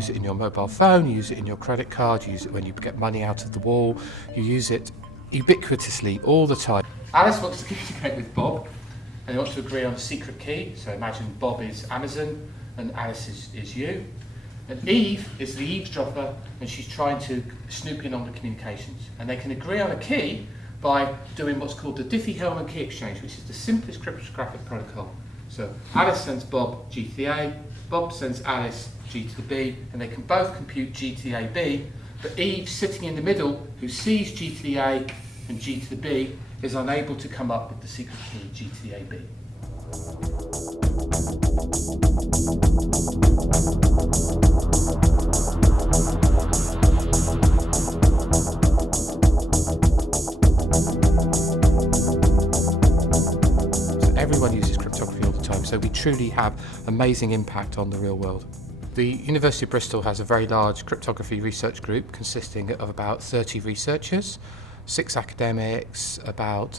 use it in your mobile phone, you use it in your credit card, you use it when you get money out of the wall, you use it ubiquitously all the time. Alice wants to communicate with Bob, and they want to agree on a secret key. So imagine Bob is Amazon and Alice is you. And Eve is the eavesdropper, and she's trying to snoop in on the communications. And they can agree on a key by doing what's called the Diffie-Hellman key exchange, which is the simplest cryptographic protocol. So Alice sends Bob G to the A, Bob sends Alice G to the B, and they can both compute G to the AB, but Eve, sitting in the middle, who sees G to the A and G to the B, is unable to come up with the secret key G to the AB. So everyone uses cryptography all the time, so we truly have amazing impact on the real world. The University of Bristol has a very large cryptography research group consisting of about 30 researchers, 6 academics, about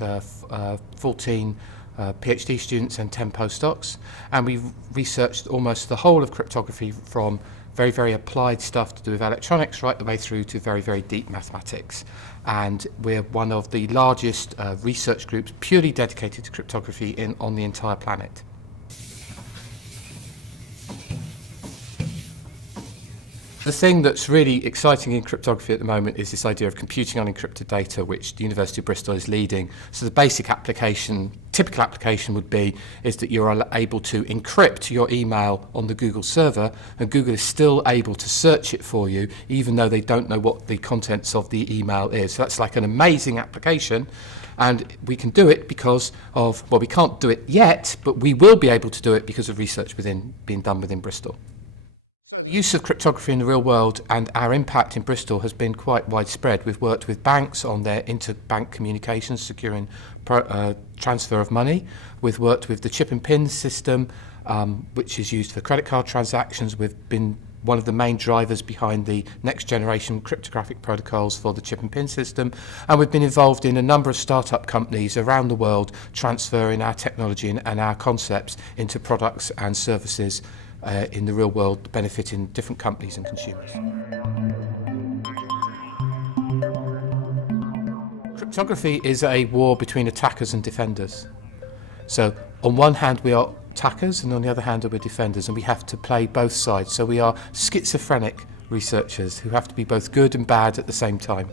14 PhD students and 10 postdocs, and we've researched almost the whole of cryptography from very, very applied stuff to do with electronics right the way through to very, very deep mathematics. And we're one of the largest research groups purely dedicated to cryptography on the entire planet. The thing that's really exciting in cryptography at the moment is this idea of computing on encrypted data, which the University of Bristol is leading. So the basic application, typical application would be, is that you're able to encrypt your email on the Google server, and Google is still able to search it for you, even though they don't know what the contents of the email is. So that's like an amazing application. And we can do it because of, well, we can't do it yet, but we will be able to do it because of research being done within Bristol. The use of cryptography in the real world and our impact in Bristol has been quite widespread. We've worked with banks on their interbank communications, securing transfer of money. We've worked with the chip and pin system, which is used for credit card transactions. We've been one of the main drivers behind the next generation cryptographic protocols for the chip and pin system. And we've been involved in a number of startup companies around the world transferring our technology and our concepts into products and services in the real world, benefiting different companies and consumers. Cryptography is a war between attackers and defenders. So on one hand we are attackers and on the other hand we're defenders, and we have to play both sides. So we are schizophrenic researchers who have to be both good and bad at the same time.